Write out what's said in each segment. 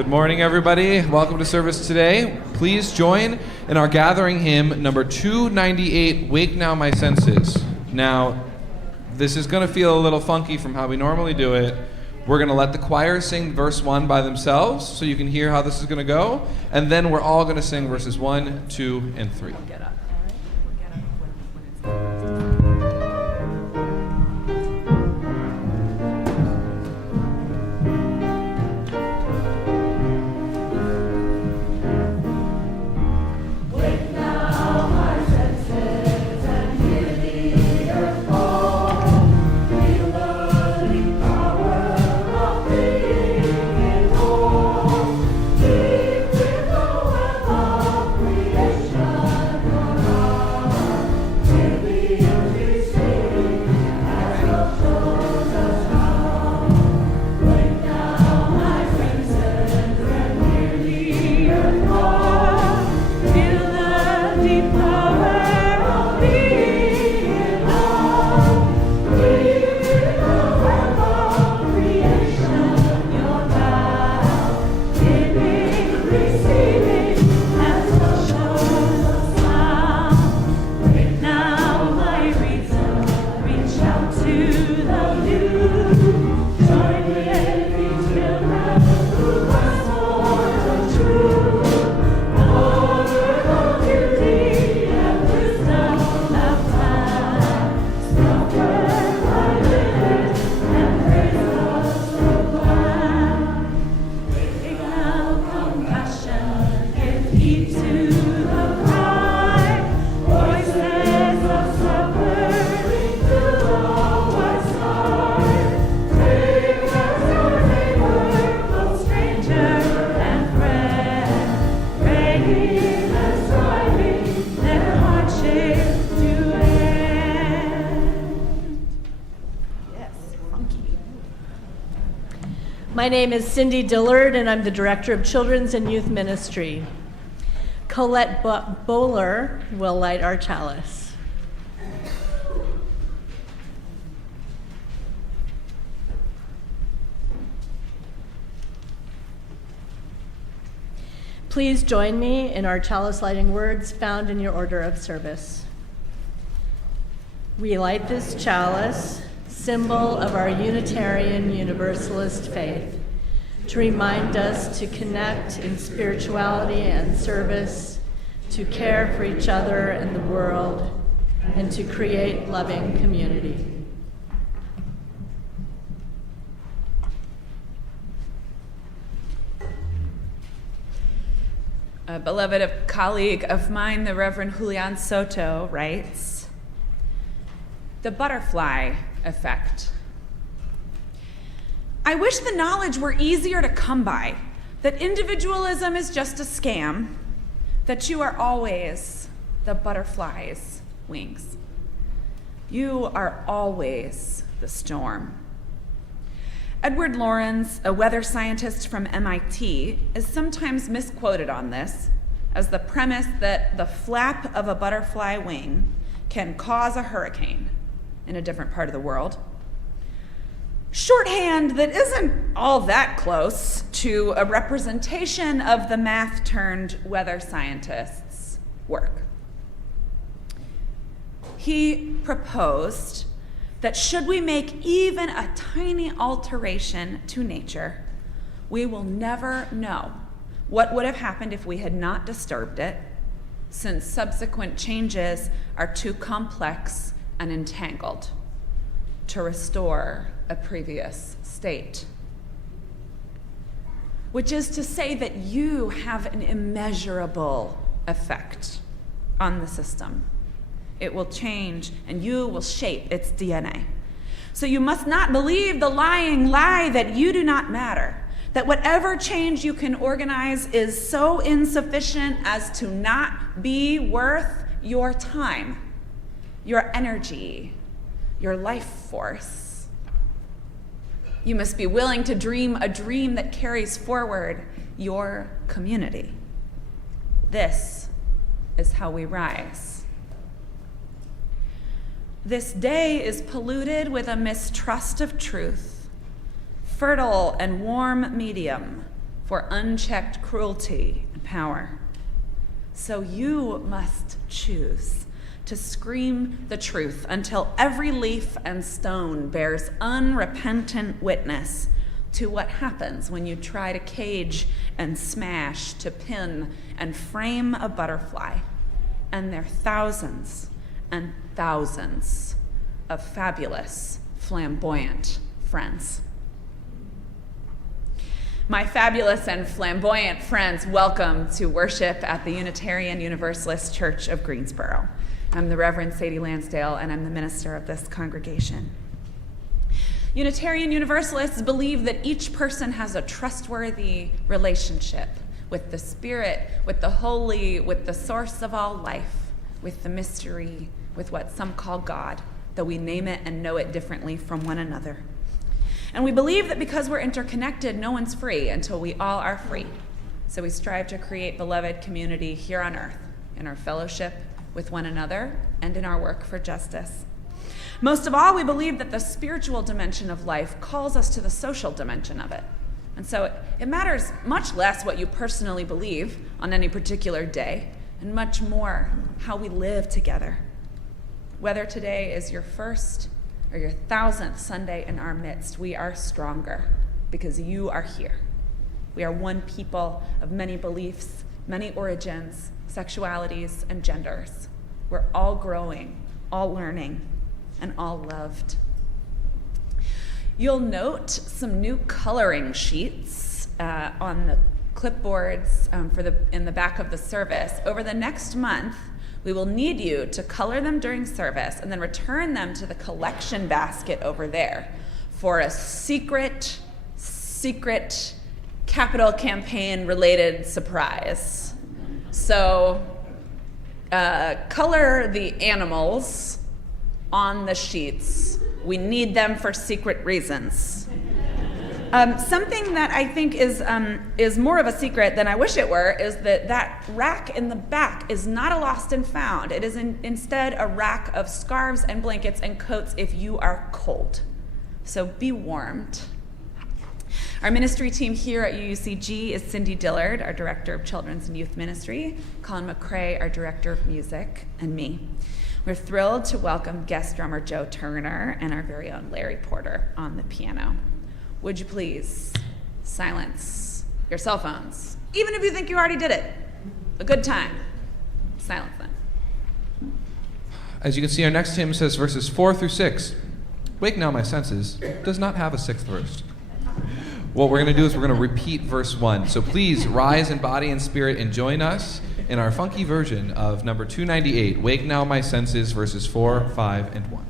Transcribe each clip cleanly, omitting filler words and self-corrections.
Good morning, everybody. Welcome to service today. Please join in our gathering hymn number 298, Wake Now My Senses. Now, this is going to feel a little funky from how we normally do it. We're going to let the choir sing verse 1 by themselves so you can hear how this is going to go. And then we're all going to sing verses 1, 2, and 3. Get up. My name is Cindy Dillard, and I'm the Director of Children's and Youth Ministry. Colette Bowler will light our chalice. Please join me in our chalice lighting words found in your order of service. We light this chalice, symbol of our Unitarian Universalist faith, to remind us to connect in spirituality and service, to care for each other and the world, and to create loving community. A beloved colleague of mine, the Reverend Julian Soto, writes, "The butterfly effect. I wish the knowledge were easier to come by, that individualism is just a scam, that you are always the butterfly's wings. You are always the storm." Edward Lorenz, a weather scientist from MIT, is sometimes misquoted on this as the premise that the flap of a butterfly wing can cause a hurricane in a different part of the world. Shorthand that isn't all that close to a representation of the math-turned-weather scientist's work. He proposed that should we make even a tiny alteration to nature, we will never know what would have happened if we had not disturbed it, since subsequent changes are too complex and entangled to restore a previous state. Which is to say that you have an immeasurable effect on the system. It will change and you will shape its DNA. So you must not believe the lying lie that you do not matter, that whatever change you can organize is so insufficient as to not be worth your time, your energy, your life force. You must be willing to dream a dream that carries forward your community. This is how we rise. This day is polluted with a mistrust of truth, fertile and warm medium for unchecked cruelty and power. So you must choose to scream the truth until every leaf and stone bears unrepentant witness to what happens when you try to cage and smash, to pin and frame a butterfly, and their thousands and thousands of fabulous, flamboyant friends. My fabulous and flamboyant friends, welcome to worship at the Unitarian Universalist Church of Greensboro. I'm the Reverend Sadie Lansdale, and I'm the minister of this congregation. Unitarian Universalists believe that each person has a trustworthy relationship with the Spirit, with the Holy, with the source of all life, with the mystery, with what some call God, though we name it and know it differently from one another. And we believe that because we're interconnected, no one's free until we all are free. So we strive to create beloved community here on earth, in our fellowship with one another, and in our work for justice. Most of all, we believe that the spiritual dimension of life calls us to the social dimension of it. And so it matters much less what you personally believe on any particular day, and much more how we live together. Whether today is your first or your 1,000th Sunday in our midst, we are stronger because you are here. We are one people of many beliefs, many origins, sexualities, and genders. We're all growing, all learning, and all loved. You'll note some new coloring sheets on the clipboards in the back of the service. Over the next month, we will need you to color them during service and then return them to the collection basket over there for a secret capital campaign related surprise. So color the animals on the sheets. We need them for secret reasons. Something that I think is more of a secret than I wish it were is that rack in the back is not a lost and found. It is instead a rack of scarves and blankets and coats if you are cold. So be warmed. Our ministry team here at UUCG is Cindy Dillard, our Director of Children's and Youth Ministry, Colin McCrae, our Director of Music, and me. We're thrilled to welcome guest drummer Joe Turner and our very own Larry Porter on the piano. Would you please silence your cell phones, even if you think you already did it? A good time. Silence them. As you can see, our next hymn says verses 4 through 6. Wake Now My Senses does not have a sixth verse. What we're going to do is we're going to repeat verse 1. So please rise in body and spirit and join us in our funky version of number 298, Wake Now My Senses, verses 4, 5, and 1.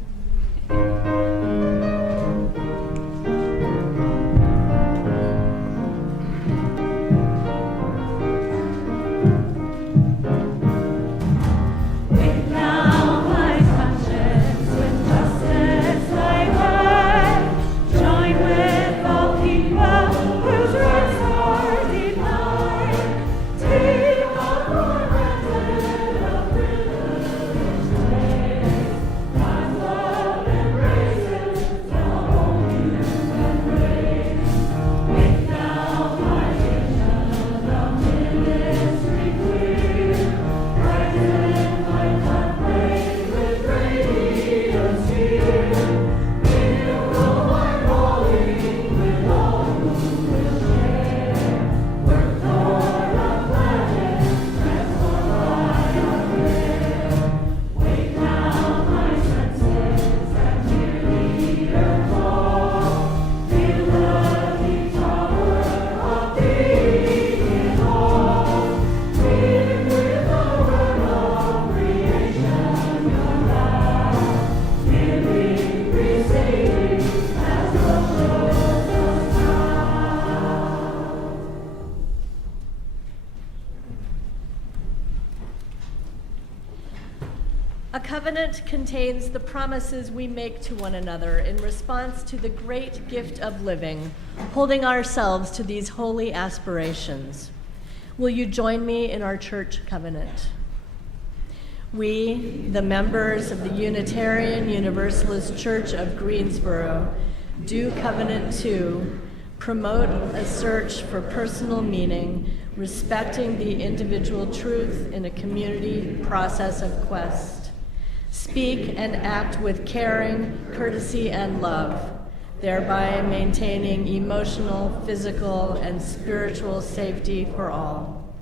A covenant contains the promises we make to one another in response to the great gift of living, holding ourselves to these holy aspirations. Will you join me in our church covenant? We, the members of the Unitarian Universalist Church of Greensboro, do covenant to promote a search for personal meaning, respecting the individual truth in a community process of quest. Speak and act with caring, courtesy, and love, thereby maintaining emotional, physical, and spiritual safety for all.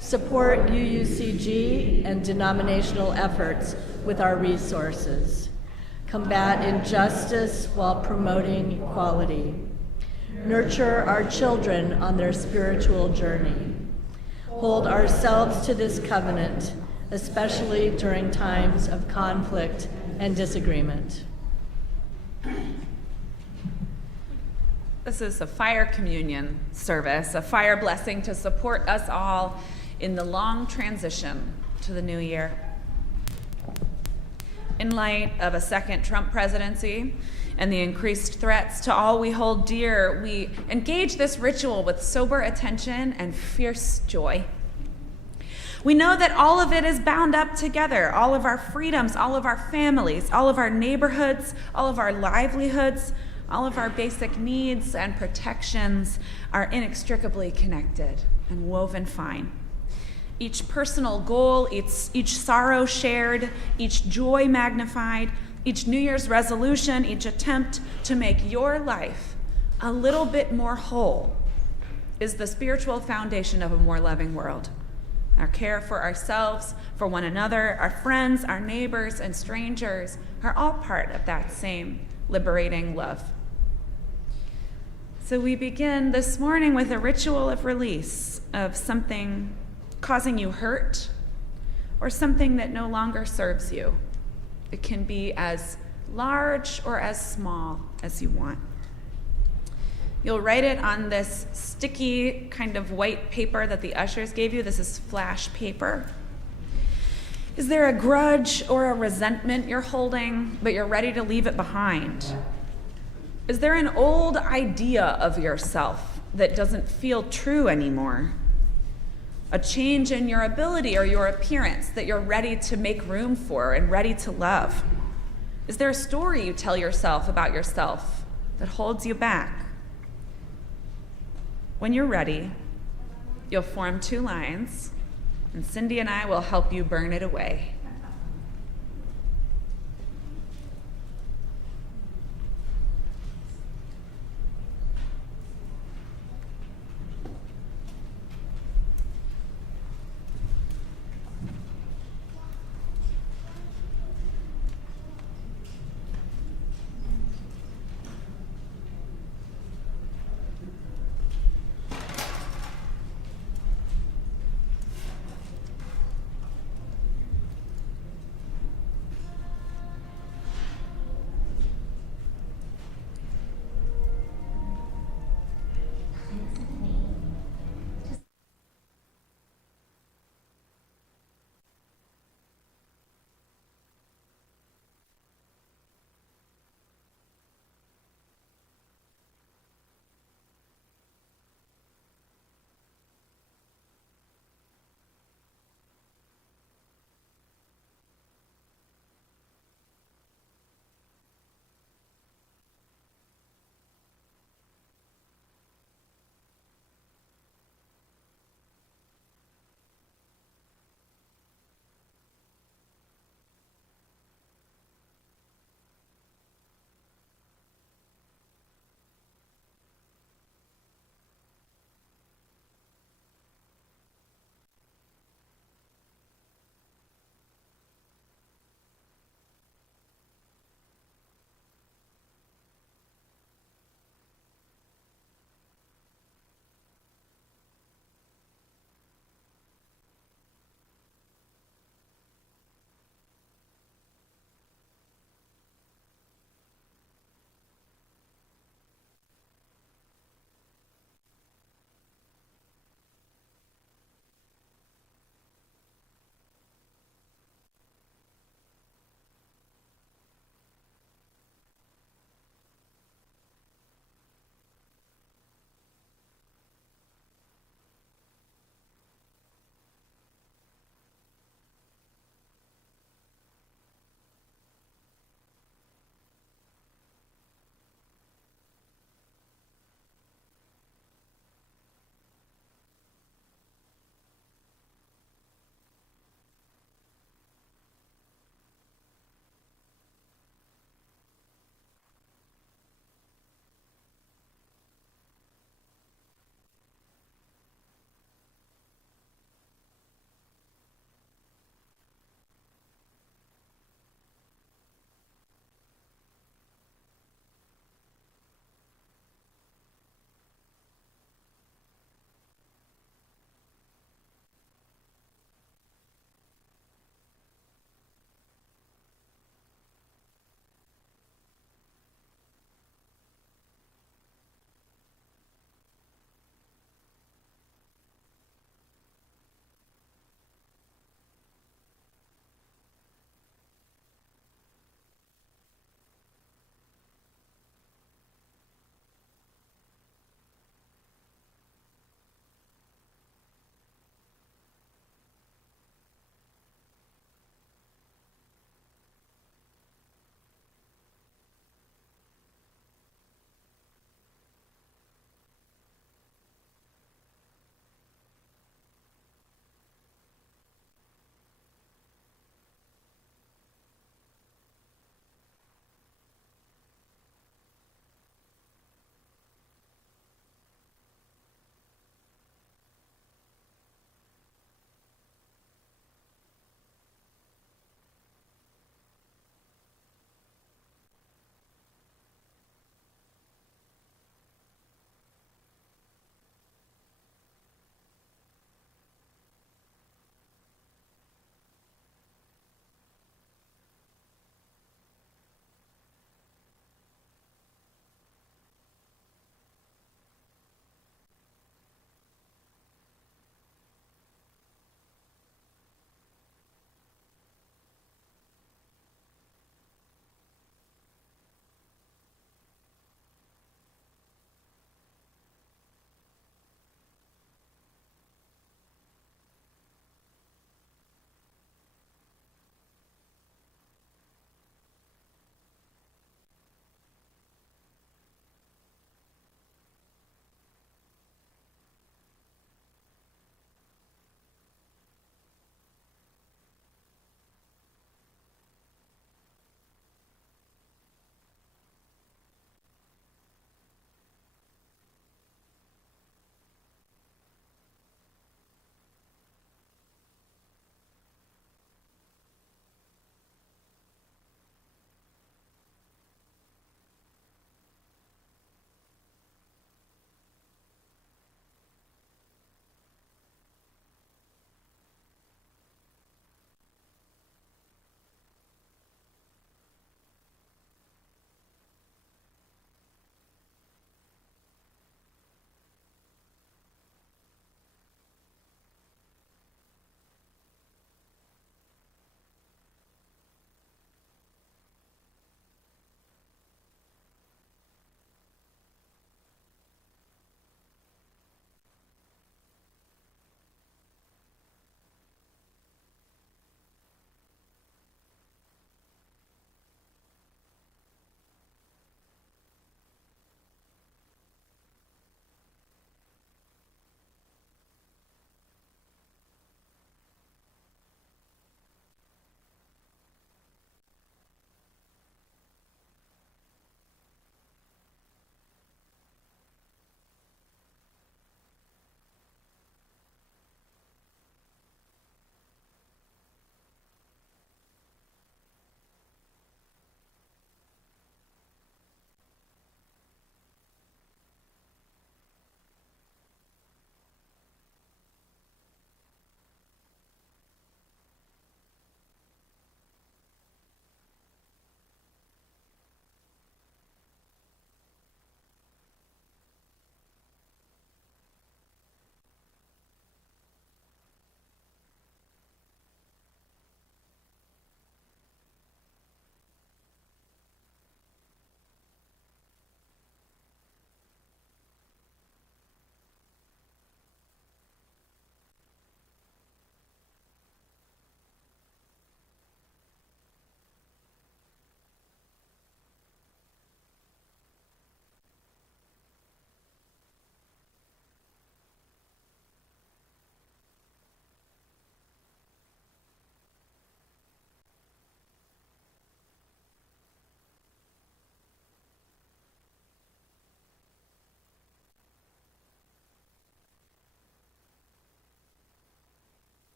Support UUCG and denominational efforts with our resources. Combat injustice while promoting equality. Nurture our children on their spiritual journey. Hold ourselves to this covenant, especially during times of conflict and disagreement. This is a fire communion service, a fire blessing to support us all in the long transition to the new year. In light of a second Trump presidency and the increased threats to all we hold dear, we engage this ritual with sober attention and fierce joy. We know that all of it is bound up together. All of our freedoms, all of our families, all of our neighborhoods, all of our livelihoods, all of our basic needs and protections are inextricably connected and woven fine. Each personal goal, each sorrow shared, each joy magnified, each New Year's resolution, each attempt to make your life a little bit more whole is the spiritual foundation of a more loving world. Our care for ourselves, for one another, our friends, our neighbors, and strangers are all part of that same liberating love. So we begin this morning with a ritual of release of something causing you hurt or something that no longer serves you. It can be as large or as small as you want. You'll write it on this sticky kind of white paper that the ushers gave you. This is flash paper. Is there a grudge or a resentment you're holding, but you're ready to leave it behind? Is there an old idea of yourself that doesn't feel true anymore? A change in your ability or your appearance that you're ready to make room for and ready to love? Is there a story you tell yourself about yourself that holds you back? When you're ready, you'll form 2 lines, and Cindy and I will help you burn it away.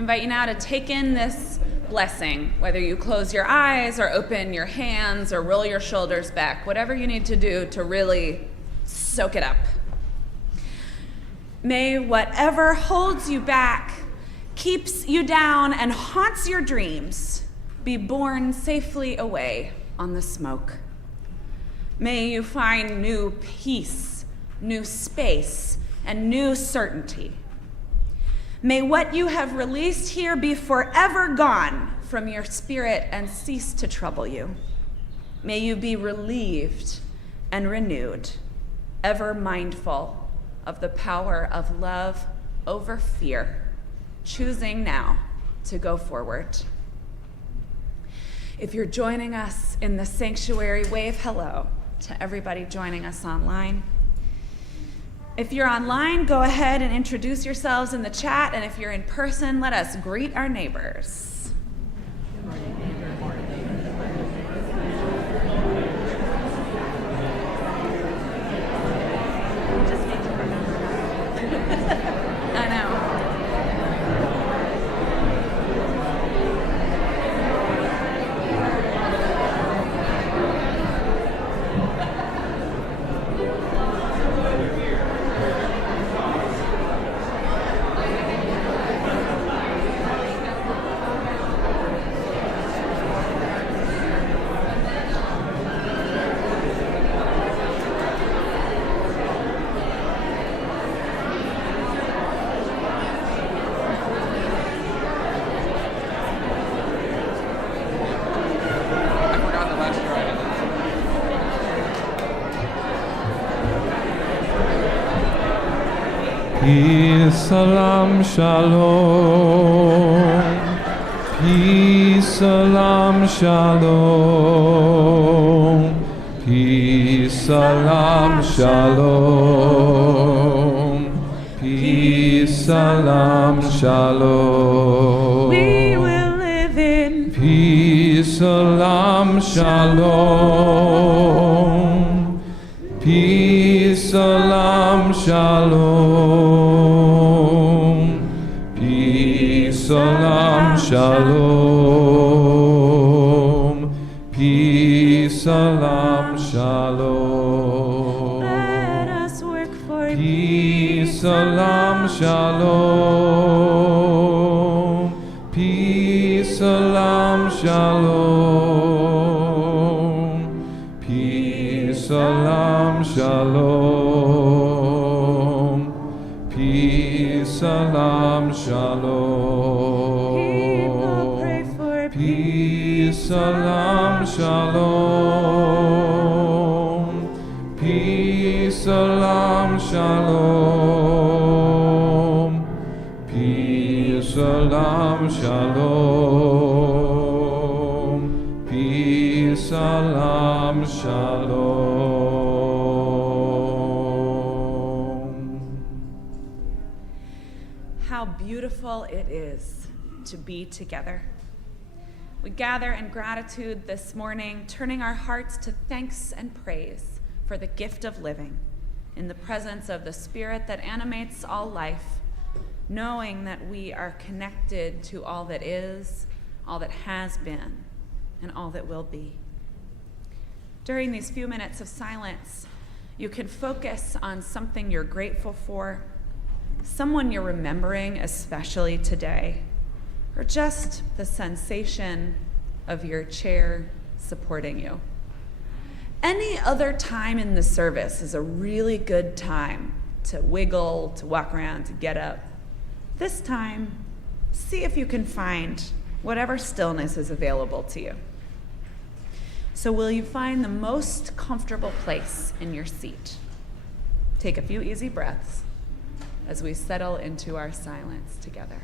invite you now to take in this blessing, whether you close your eyes or open your hands or roll your shoulders back, whatever you need to do to really soak it up. May whatever holds you back, keeps you down, and haunts your dreams be borne safely away on the smoke. May you find new peace, new space, and new certainty. May what you have released here be forever gone from your spirit and cease to trouble you. May you be relieved and renewed, ever mindful of the power of love over fear, choosing now to go forward. If you're joining us in the sanctuary, wave hello to everybody joining us online. If you're online, go ahead and introduce yourselves in the chat, and if you're in person, let us greet our neighbors. I know. Peace, salam, shalom. Peace, salam, shalom. Peace, salam, shalom. Peace, salam, shalom. We will live in peace, salam, shalom. Peace, salam, shalom. Peace, salam, shalom. Peace, salam, shalom. Let us work for Peace, salam, shalom. Peace, salam, shalom. Peace, salam, shalom. Peace, salam, shalom. People pray for Peace, salam, shalom. Peace, salam, shalom. Peace, salam, shalom. Peace, salam, shalom. how beautiful it is to be together. We gather in gratitude this morning, turning our hearts to thanks and praise for the gift of living in the presence of the Spirit that animates all life, knowing that we are connected to all that is, all that has been, and all that will be. During these few minutes of silence, you can focus on something you're grateful for, someone you're remembering especially today, or just the sensation of your chair supporting you. Any other time in the service is a really good time to wiggle, to walk around, to get up. This time, see if you can find whatever stillness is available to you. So will you find the most comfortable place in your seat? Take a few easy breaths as we settle into our silence together.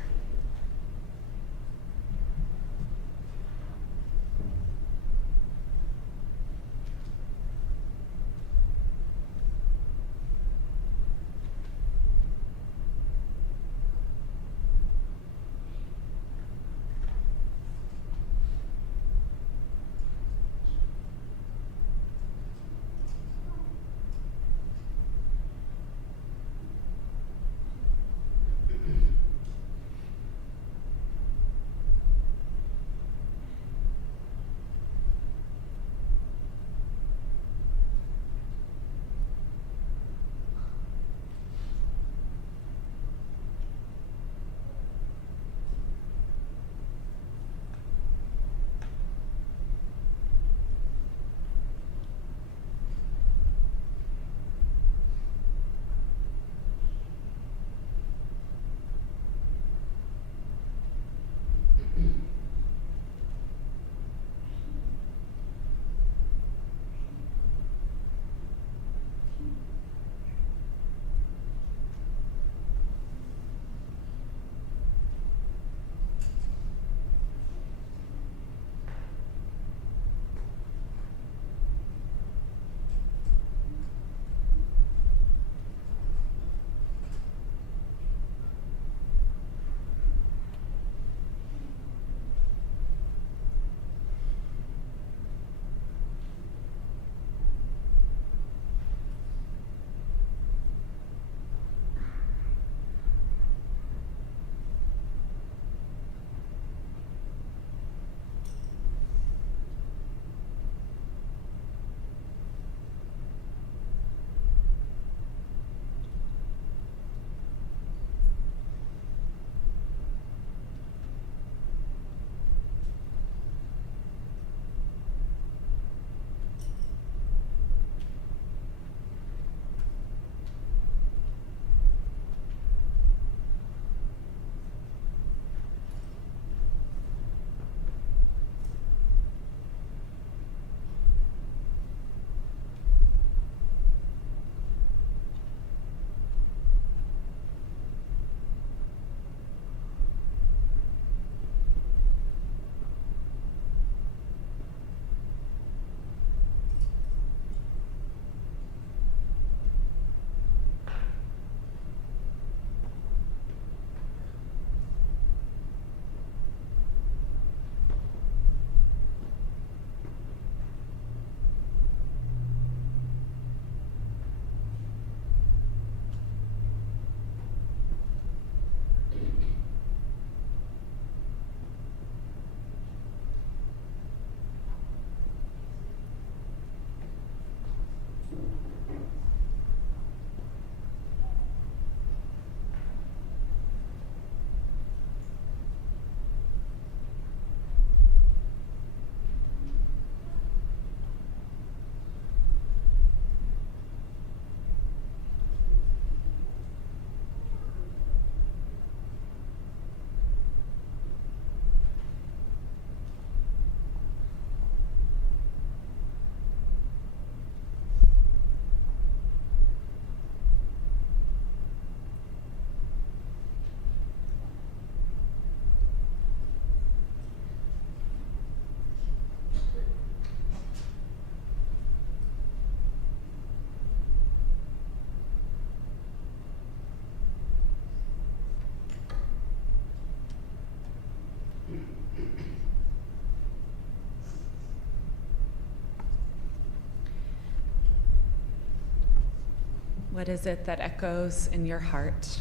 What is it that echoes in your heart?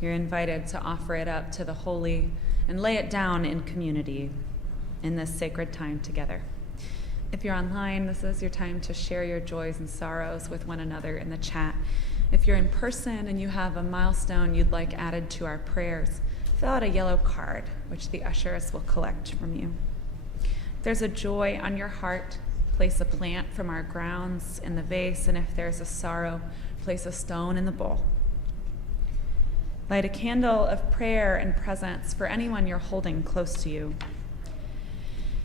You're invited to offer it up to the holy and lay it down in community in this sacred time together. If you're online, this is your time to share your joys and sorrows with one another in the chat. If you're in person and you have a milestone you'd like added to our prayers, fill out a yellow card, which the ushers will collect from you. If there's a joy on your heart, place a plant from our grounds in the vase, and if there's a sorrow, place a stone in the bowl. Light a candle of prayer and presence for anyone you're holding close to you.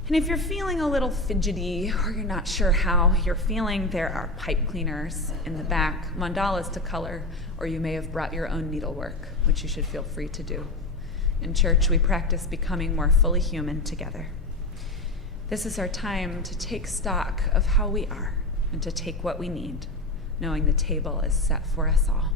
And if you're feeling a little fidgety or you're not sure how you're feeling, there are pipe cleaners in the back, mandalas to color, or you may have brought your own needlework, which you should feel free to do. In church, we practice becoming more fully human together. This is our time to take stock of how we are and to take what we need, knowing the table is set for us all.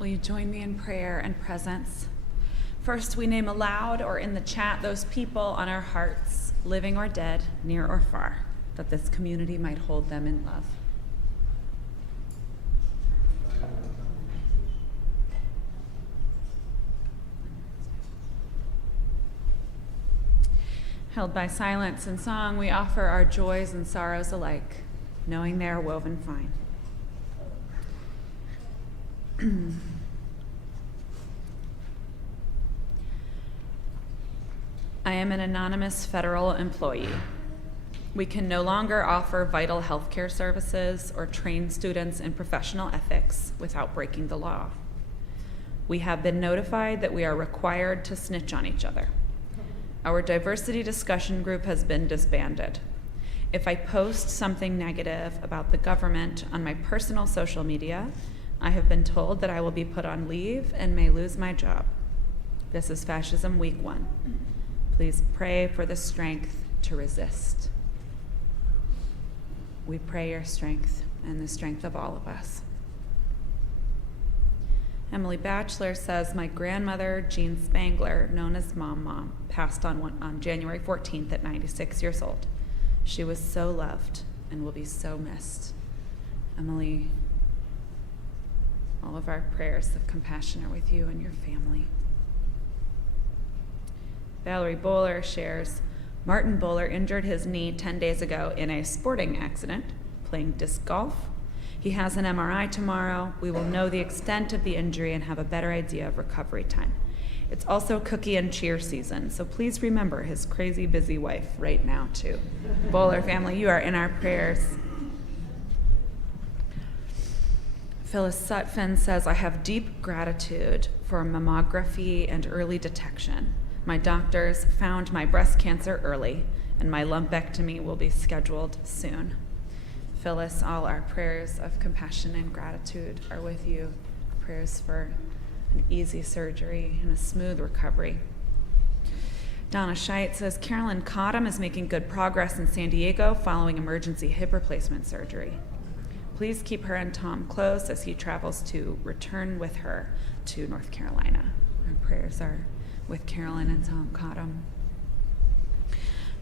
Will you join me in prayer and presence? First, we name aloud or in the chat those people on our hearts, living or dead, near or far, that this community might hold them in love. Held by silence and song, we offer our joys and sorrows alike, knowing they are woven fine. I am an anonymous federal employee. We can no longer offer vital healthcare services or train students in professional ethics without breaking the law. We have been notified that we are required to snitch on each other. Our diversity discussion group has been disbanded. If I post something negative about the government on my personal social media, I have been told that I will be put on leave and may lose my job. This is Fascism Week 1. Please pray for the strength to resist. We pray your strength and the strength of all of us. Emily Batchelor says, my grandmother, Jean Spangler, known as Mom, passed on January 14th at 96 years old. She was so loved and will be so missed. Emily, all of our prayers of compassion are with you and your family. Valerie Bowler shares, Martin Bowler injured his knee 10 days ago in a sporting accident, playing disc golf. He has an MRI tomorrow. We will know the extent of the injury and have a better idea of recovery time. It's also cookie and cheer season, so please remember his crazy busy wife right now too. Bowler family, you are in our prayers. Phyllis Sutphin says, I have deep gratitude for mammography and early detection. My doctors found my breast cancer early, and my lumpectomy will be scheduled soon. Phyllis, all our prayers of compassion and gratitude are with you. Prayers for an easy surgery and a smooth recovery. Donna Scheit says, Carolyn Cottom is making good progress in San Diego following emergency hip replacement surgery. Please keep her and Tom close as he travels to return with her to North Carolina. Our prayers are with Carolyn and Tom Cottom.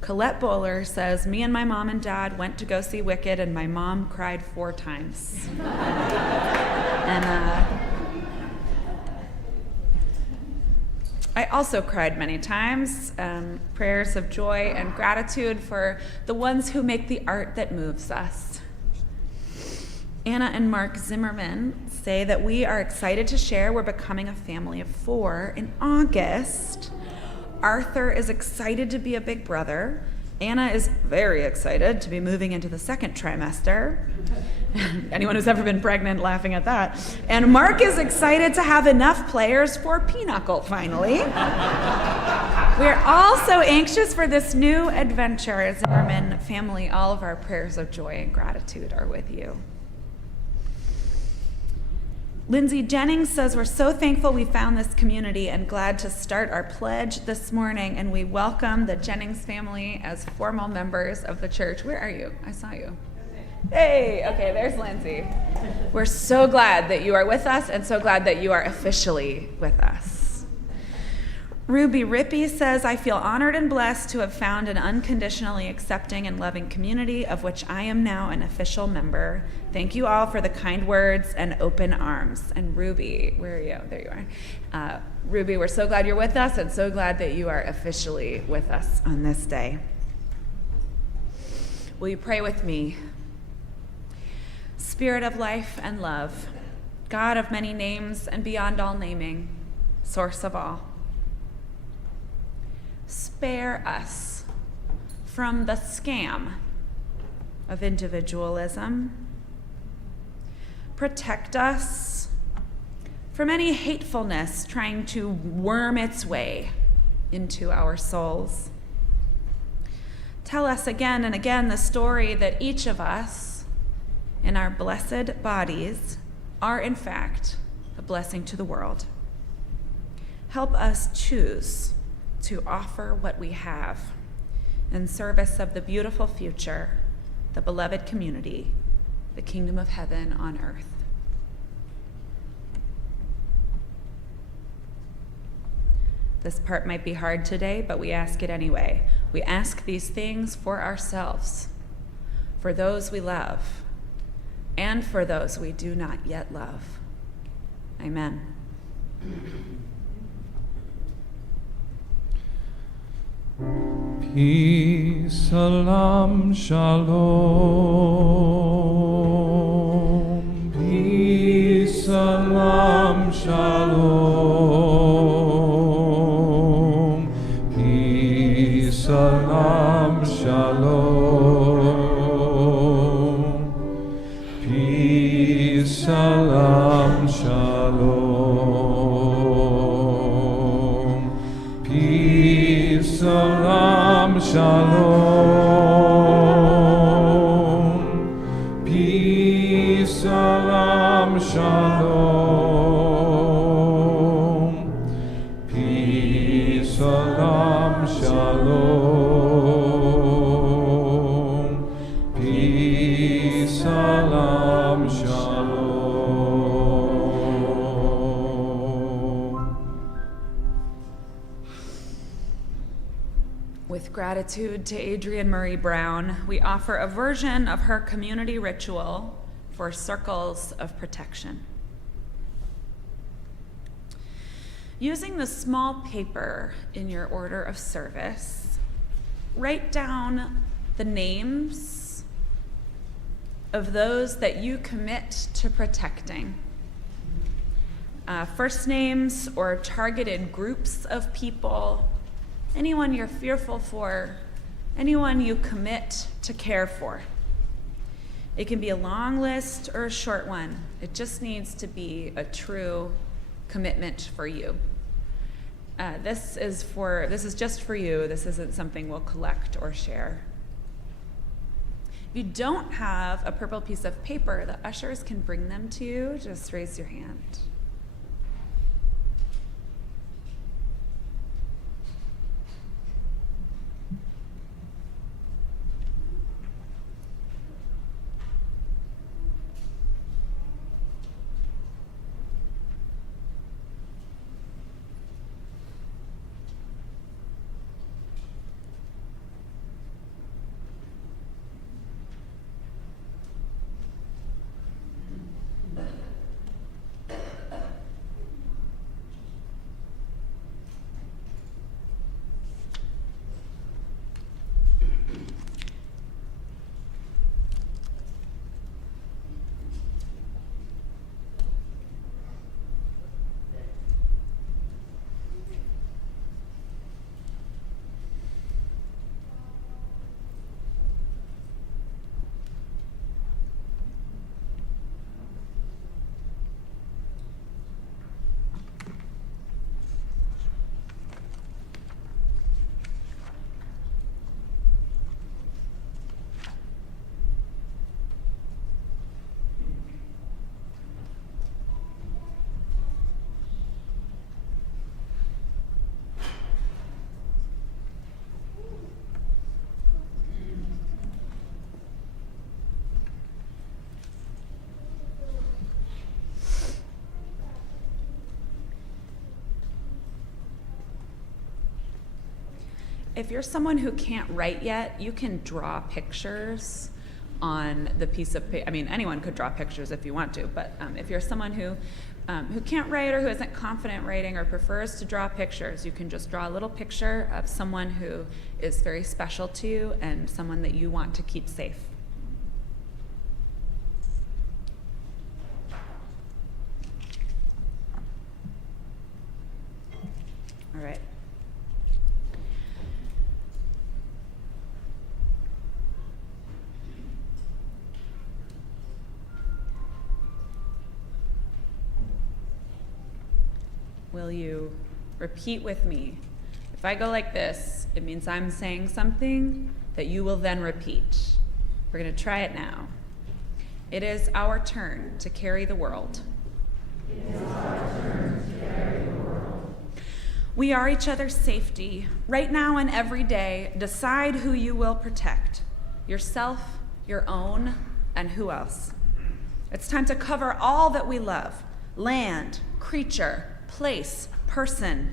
Colette Bowler says, me and my mom and dad went to go see Wicked and my mom cried 4 times. And I also cried many times. Prayers of joy and gratitude for the ones who make the art that moves us. Anna and Mark Zimmerman say that we are excited to share we're becoming a family of 4 in August. Arthur is excited to be a big brother. Anna is very excited to be moving into the 2nd trimester. Anyone who's ever been pregnant laughing at that. And Mark is excited to have enough players for Pinochle finally. We're also anxious for this new adventure. Zimmerman family, all of our prayers of joy and gratitude are with you. Lindsay Jennings says, we're so thankful we found this community and glad to start our pledge this morning, and we welcome the Jennings family as formal members of the church. Where are you? I saw you. Hey, okay, there's Lindsay. We're so glad that you are with us and so glad that you are officially with us. Ruby Rippey says, I feel honored and blessed to have found an unconditionally accepting and loving community of which I am now an official member. Thank you all for the kind words and open arms. And Ruby, where are you? There you are. Ruby, we're so glad you're with us and so glad that you are officially with us on this day. Will you pray with me? Spirit of life and love, God of many names and beyond all naming, source of all. Spare us from the scam of individualism. Protect us from any hatefulness trying to worm its way into our souls. Tell us again and again the story that each of us in our blessed bodies are in fact a blessing to the world. Help us choose to offer what we have in service of the beautiful future, the beloved community, the kingdom of heaven on earth. This part might be hard today, but we ask it anyway. We ask these things for ourselves, for those we love, and for those we do not yet love. Amen. Peace, salam, shalom. Peace, salam, shalom. Peace, salam, shalom. Peace, salam, shalom. Peace, salam, shalom. Peace, salam, shalom. Peace, salam, shalom. Peace, salam, shalom. With gratitude to Adrienne Murray Brown, we offer a version of her community ritual for circles of protection. Using the small paper in your order of service, write down the names of those that you commit to protecting. First names or targeted groups of people, anyone you're fearful for, anyone you commit to care for. It can be a long list or a short one. It just needs to be a true commitment for you. This is just for you. This isn't something we'll collect or share. If you don't have a purple piece of paper, the ushers can bring them to you. Just raise your hand. If you're someone who can't write yet, you can draw pictures on the piece of paper. I mean, anyone could draw pictures if you want to, but if you're someone who can't write or who isn't confident writing or prefers to draw pictures, you can just draw a little picture of someone who is very special to you and someone that you want to keep safe. All right. Will you repeat with me? If I go like this, it means I'm saying something that you will then repeat. We're going to try it now. It is our turn to carry the world. It is our turn to carry the world. We are each other's safety. Right now and every day, decide who you will protect. Yourself, your own, and who else. It's time to cover all that we love. Land, creature, place, person.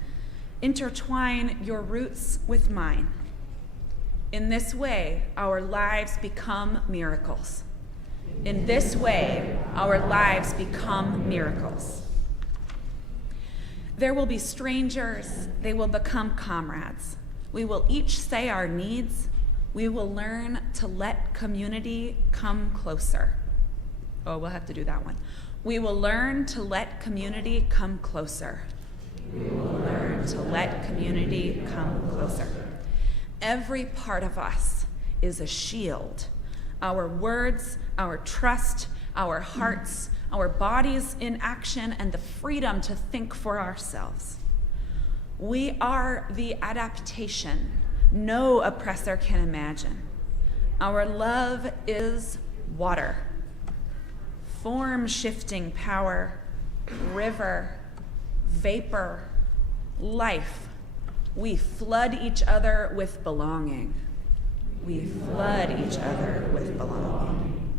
Intertwine your roots with mine. In this way, our lives become miracles. In this way, our lives become miracles. There will be strangers, they will become comrades. We will each say our needs. We will learn to let community come closer. Oh, we'll have to do that one. We will learn to let community come closer. We will learn to let community come closer. Every part of us is a shield. Our words, our trust, our hearts, our bodies in action, and the freedom to think for ourselves. We are the adaptation no oppressor can imagine. Our love is water, form-shifting power, river, vapor, life. We flood each other with belonging. We flood each other with belonging.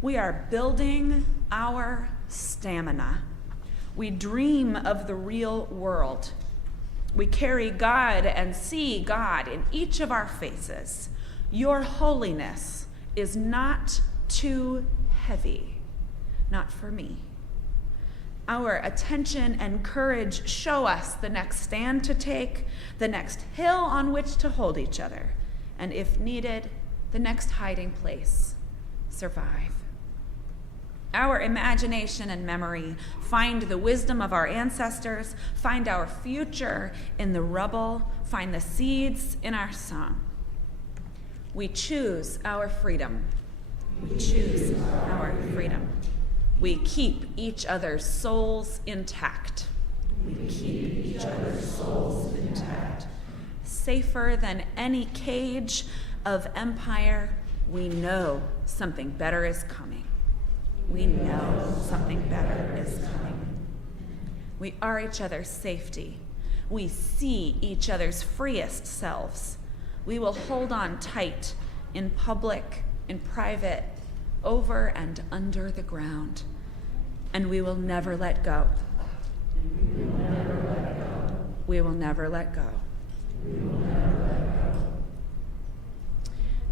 We are building our stamina. We dream of the real world. We carry God and see God in each of our faces. Your holiness is not too heavy, not for me. Our attention and courage show us the next stand to take, the next hill on which to hold each other, and if needed, the next hiding place. Survive. Our imagination and memory find the wisdom of our ancestors, find our future in the rubble, find the seeds in our song. We choose our freedom. We choose our freedom. We keep each other's souls intact. We keep each other's souls intact. Safer than any cage of empire, we know something better is coming. We know something better is coming. We are each other's safety. We see each other's freest selves. We will hold on tight in public, in private, over and under the ground. And we will never let go. We will never let go. We will never let go. We will never let go.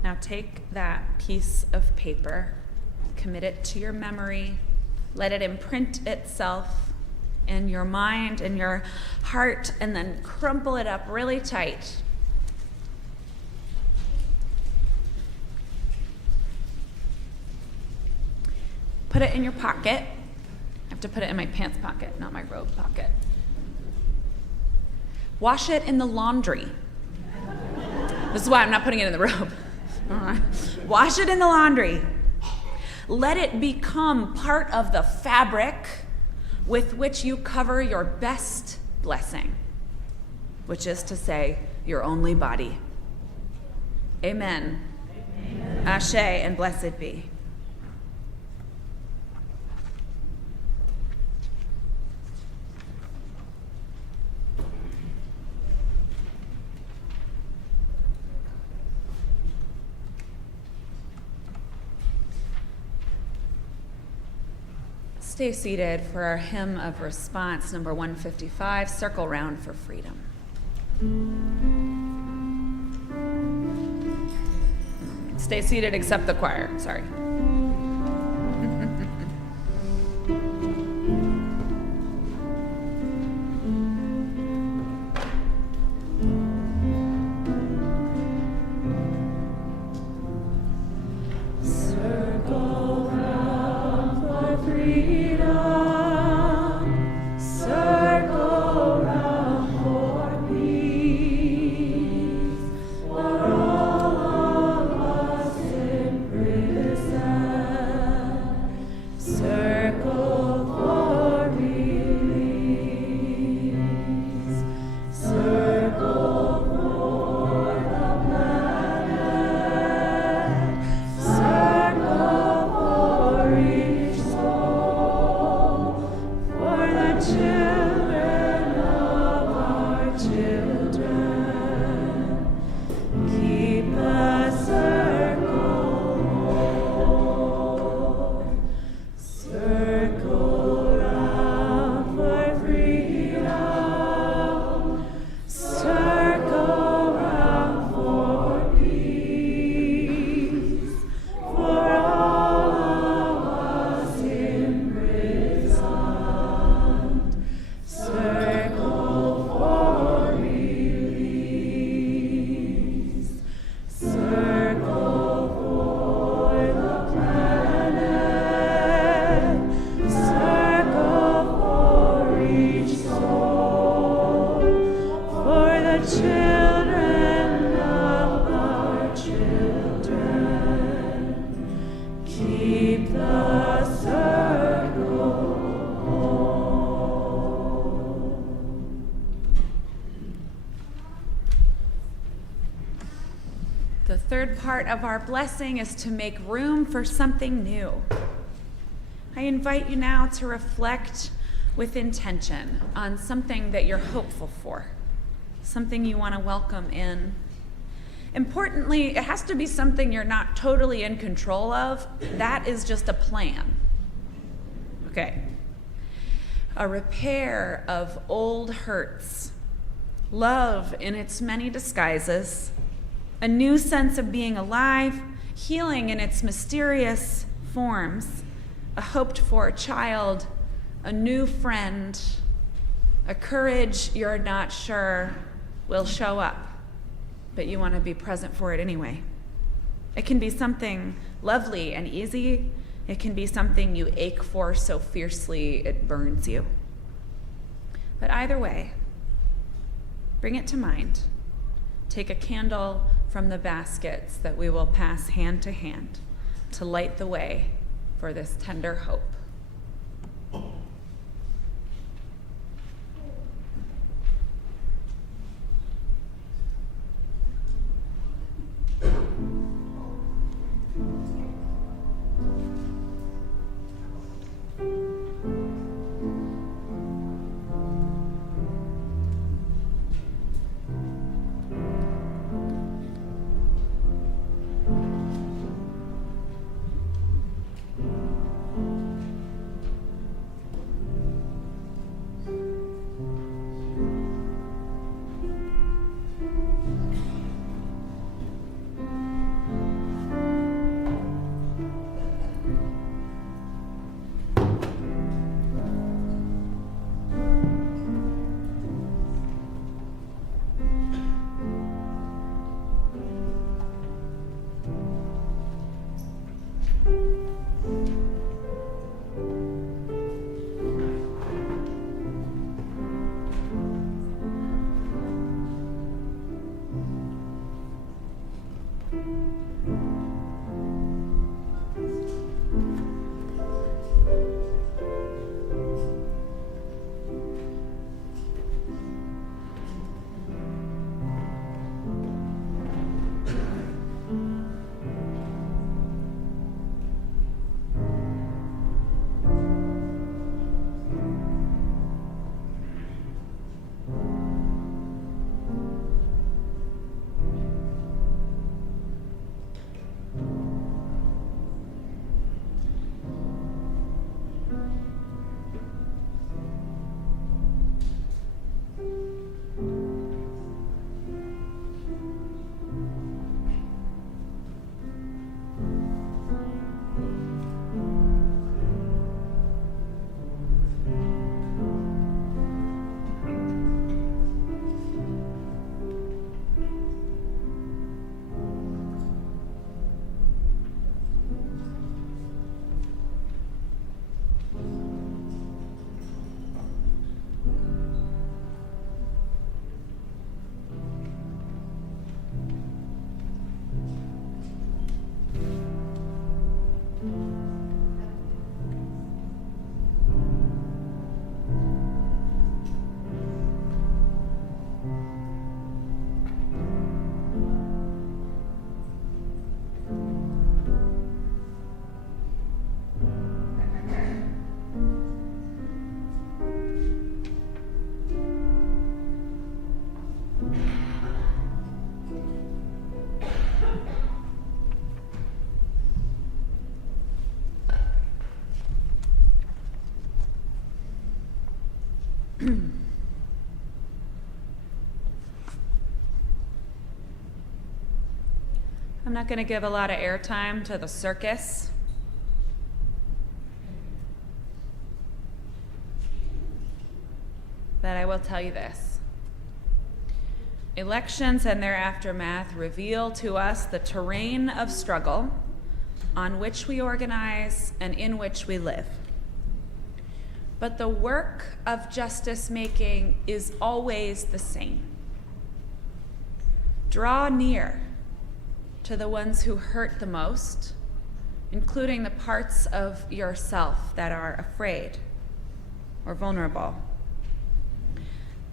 Now take that piece of paper, commit it to your memory, let it imprint itself in your mind and your heart, and then crumple it up really tight. Put it in your pocket. I have to put it in my pants pocket, not my robe pocket. Wash it in the laundry. This is why I'm not putting it in the robe. Wash it in the laundry. Let it become part of the fabric with which you cover your best blessing, which is to say, your only body. Amen. Amen. Ashe, and blessed be. Stay seated for our hymn of response, number 155, Circle Round for Freedom. Stay seated except the choir, sorry. Circle for me. children of our children, keep the circle whole. The third part of our blessing is to make room for something new. I invite you now to reflect with intention on something that you're hopeful for, something you want to welcome in. Importantly, it has to be something you're not totally in control of. That is just a plan. Okay. A repair of old hurts, love in its many disguises, a new sense of being alive, healing in its mysterious forms, a hoped-for child, a new friend, a courage you're not sure will show up, but you want to be present for it anyway. It can be something lovely and easy. It can be something you ache for so fiercely it burns you. But either way, bring it to mind. Take a candle from the baskets that we will pass hand to hand to light the way for this tender hope. I'm not going to give a lot of airtime to the circus. But I will tell you this. Elections and their aftermath reveal to us the terrain of struggle on which we organize and in which we live. But the work of justice making is always the same. Draw near to the ones who hurt the most, including the parts of yourself that are afraid or vulnerable.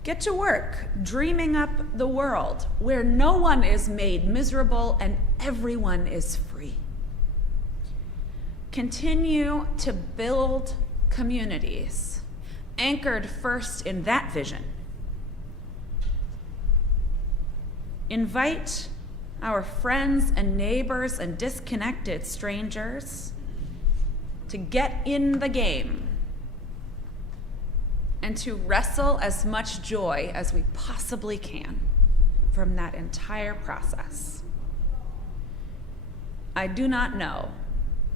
Get to work dreaming up the world where no one is made miserable and everyone is free. Continue to build communities anchored first in that vision. Invite our friends and neighbors and disconnected strangers to get in the game and to wrestle as much joy as we possibly can from that entire process. I do not know,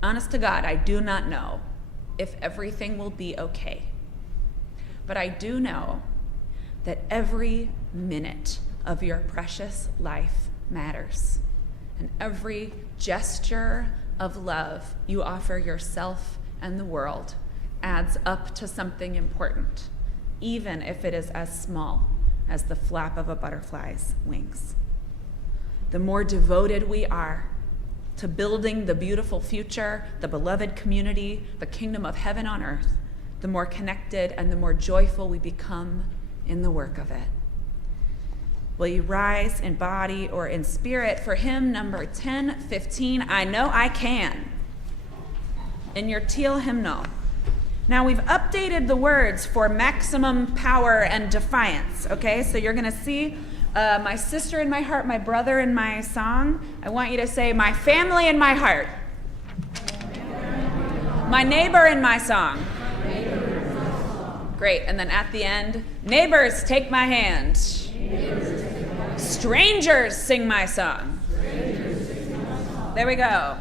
honest to God, I do not know if everything will be okay. But I do know that every minute of your precious life matters. And every gesture of love you offer yourself and the world adds up to something important, even if it is as small as the flap of a butterfly's wings. The more devoted we are to building the beautiful future, the beloved community, the kingdom of heaven on earth, the more connected and the more joyful we become in the work of it. Will you rise in body or in spirit for hymn number 1015, I Know I Can, in your teal hymnal. Now we've updated the words for maximum power and defiance, okay? So you're gonna see my sister in my heart, my brother in my song. I want you to say, my family in my heart. My neighbor in my song. Great, and then at the end, neighbors, take my hand. Strangers, sing my song. There we go.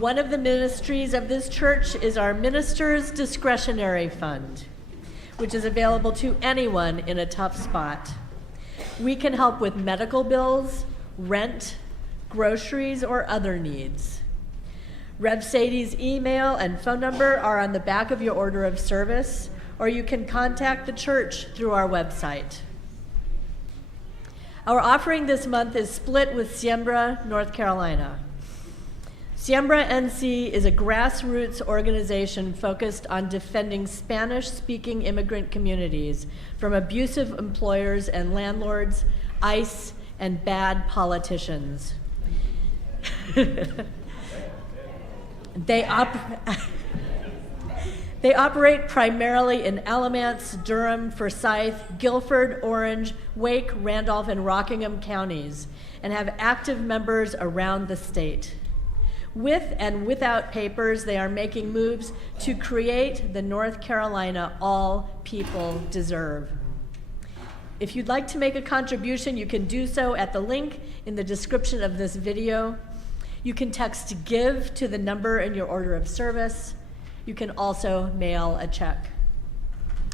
One of the ministries of this church is our Ministers' Discretionary Fund, which is available to anyone in a tough spot. We can help with medical bills, rent, groceries, or other needs. Rev Sadie's email and phone number are on the back of your order of service, or you can contact the church through our website. Our offering this month is split with Siembra, North Carolina. Siembra NC is a grassroots organization focused on defending Spanish-speaking immigrant communities from abusive employers and landlords, ICE, and bad politicians. They operate primarily in Alamance, Durham, Forsyth, Guilford, Orange, Wake, Randolph, and Rockingham counties, and have active members around the state. With and without papers, they are making moves to create the North Carolina all people deserve. If you'd like to make a contribution, you can do so at the link in the description of this video. You can text GIVE to the number in your order of service. You can also mail a check.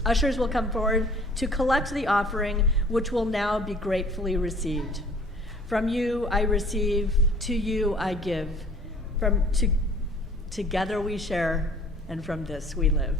Ushers will come forward to collect the offering, which will now be gratefully received. From you I receive, to you I give. Together we share, and from this we live.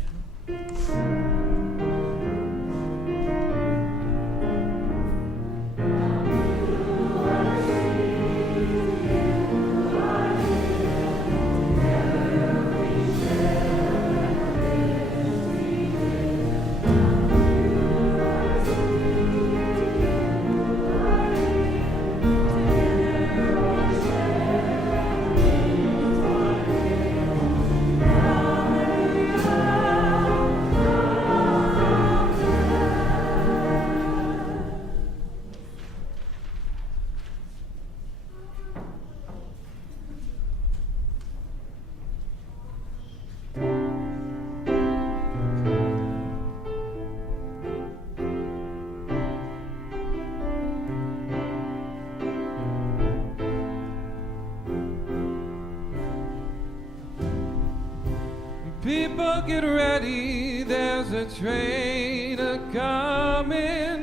People get ready, there's a train a-coming.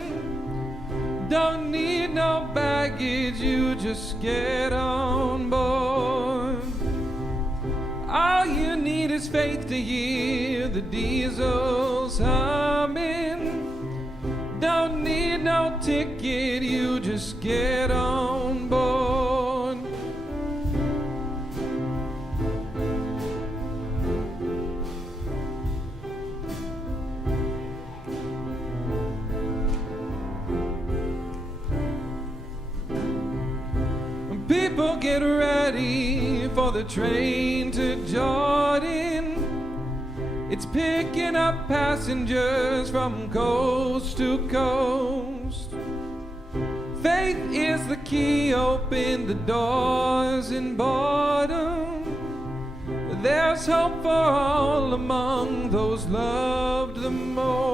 Don't need no baggage, you just get on board. All you need is faith to hear the diesels humming. Don't need no ticket, you just get on board. People get ready for the train to Jordan. It's picking up passengers from coast to coast. Faith is the key, open the doors and boredom. There's hope for all among those loved the most.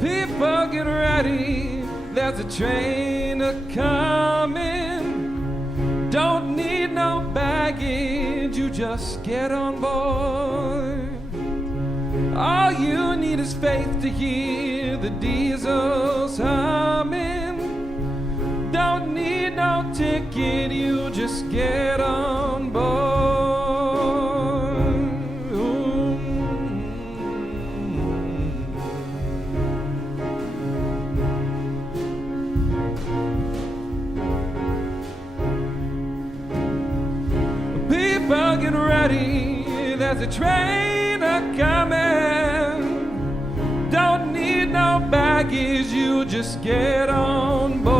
People get ready, there's a train a-coming. Don't need no baggage, you just get on board. All you need is faith to hear the diesels humming. Don't need no ticket, you just get on board. People get ready, there's a train a-coming. Don't need no baggage, you just get on board.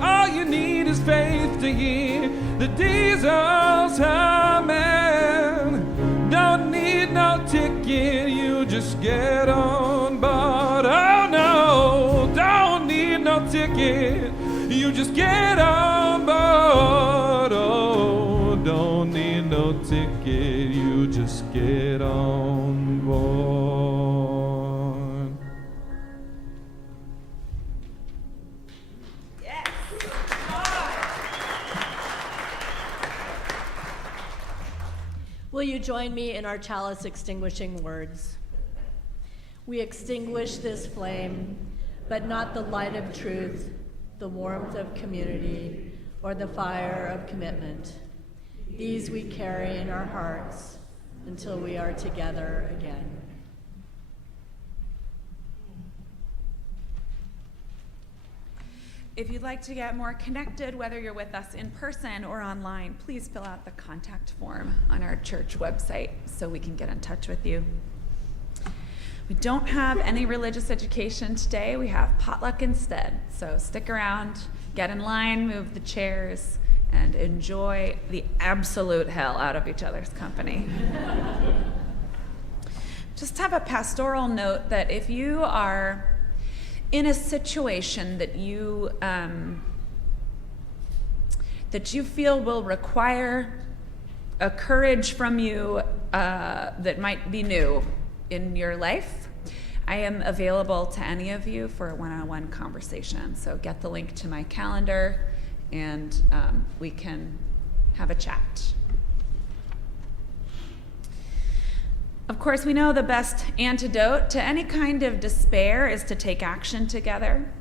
All you need is faith to hear the diesels humming. Don't need no ticket, you just get on board. Oh no, don't need no ticket, you just get on board. Oh, don't need no ticket, you just get on board. Yes. Will you join me in our chalice extinguishing words? We extinguish this flame, but not the light of truth, the warmth of community, or the fire of commitment. These we carry in our hearts until we are together again. If you'd like to get more connected, whether you're with us in person or online, please fill out the contact form on our church website so we can get in touch with you. We don't have any religious education today. We have potluck instead. So stick around, get in line, move the chairs, and enjoy the absolute hell out of each other's company. Just have a pastoral note that if you are in a situation that you feel will require a courage from you that might be new in your life, I am available to any of you for a one-on-one conversation. So get the link to my calendar and we can have a chat. Of course, we know the best antidote to any kind of despair is to take action together.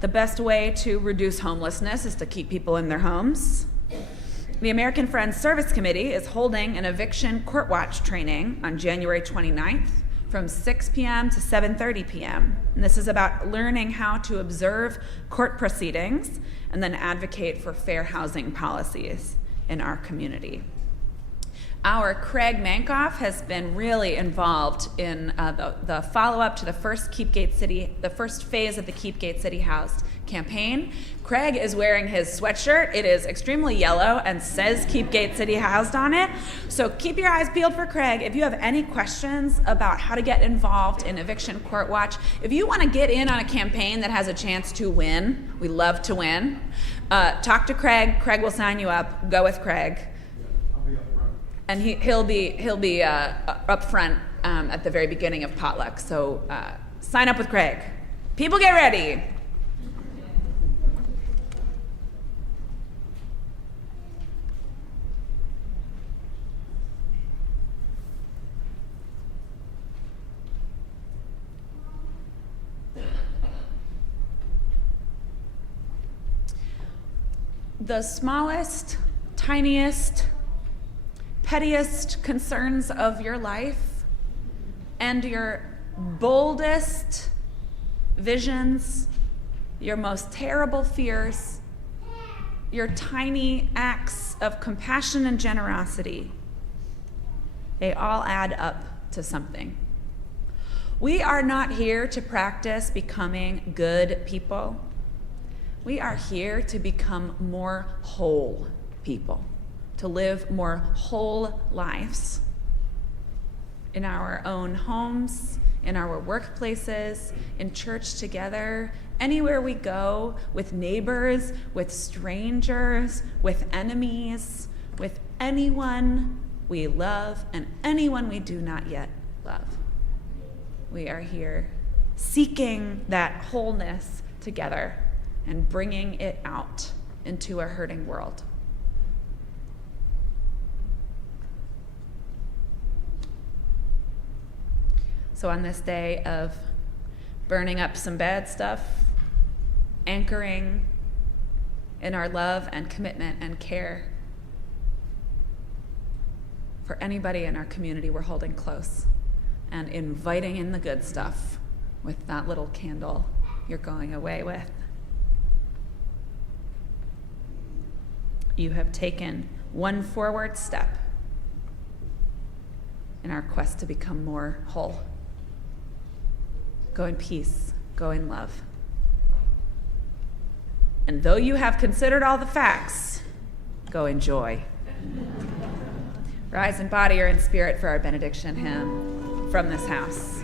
The best way to reduce homelessness is to keep people in their homes. The American Friends Service Committee is holding an eviction court watch training on January 29th from 6 p.m. to 7:30 p.m. And this is about learning how to observe court proceedings and then advocate for fair housing policies in our community. Our Craig Mankoff has been really involved in the follow-up to the first phase of the Keep Gate City Housed campaign. Craig is wearing his sweatshirt. It is extremely yellow and says Keep Gate City Housed on it. So keep your eyes peeled for Craig. If you have any questions about how to get involved in Eviction Court Watch, if you want to get in on a campaign that has a chance to win, we love to win, talk to Craig. Craig will sign you up. Go with Craig. And he'll be up front at the very beginning of potluck. So sign up with Craig. People, get ready. The smallest, tiniest, pettiest concerns of your life and your boldest visions, your most terrible fears, your tiny acts of compassion and generosity, they all add up to something. We are not here to practice becoming good people. We are here to become more whole people, to live more whole lives in our own homes, in our workplaces, in church together, anywhere we go, with neighbors, with strangers, with enemies, with anyone we love and anyone we do not yet love. We are here seeking that wholeness together and bringing it out into a hurting world. So on this day of burning up some bad stuff, anchoring in our love and commitment and care for anybody in our community we're holding close, and inviting in the good stuff with that little candle you're going away with. You have taken one forward step in our quest to become more whole. Go in peace, go in love. And though you have considered all the facts, go in joy. Rise in body or in spirit for our benediction hymn from this house.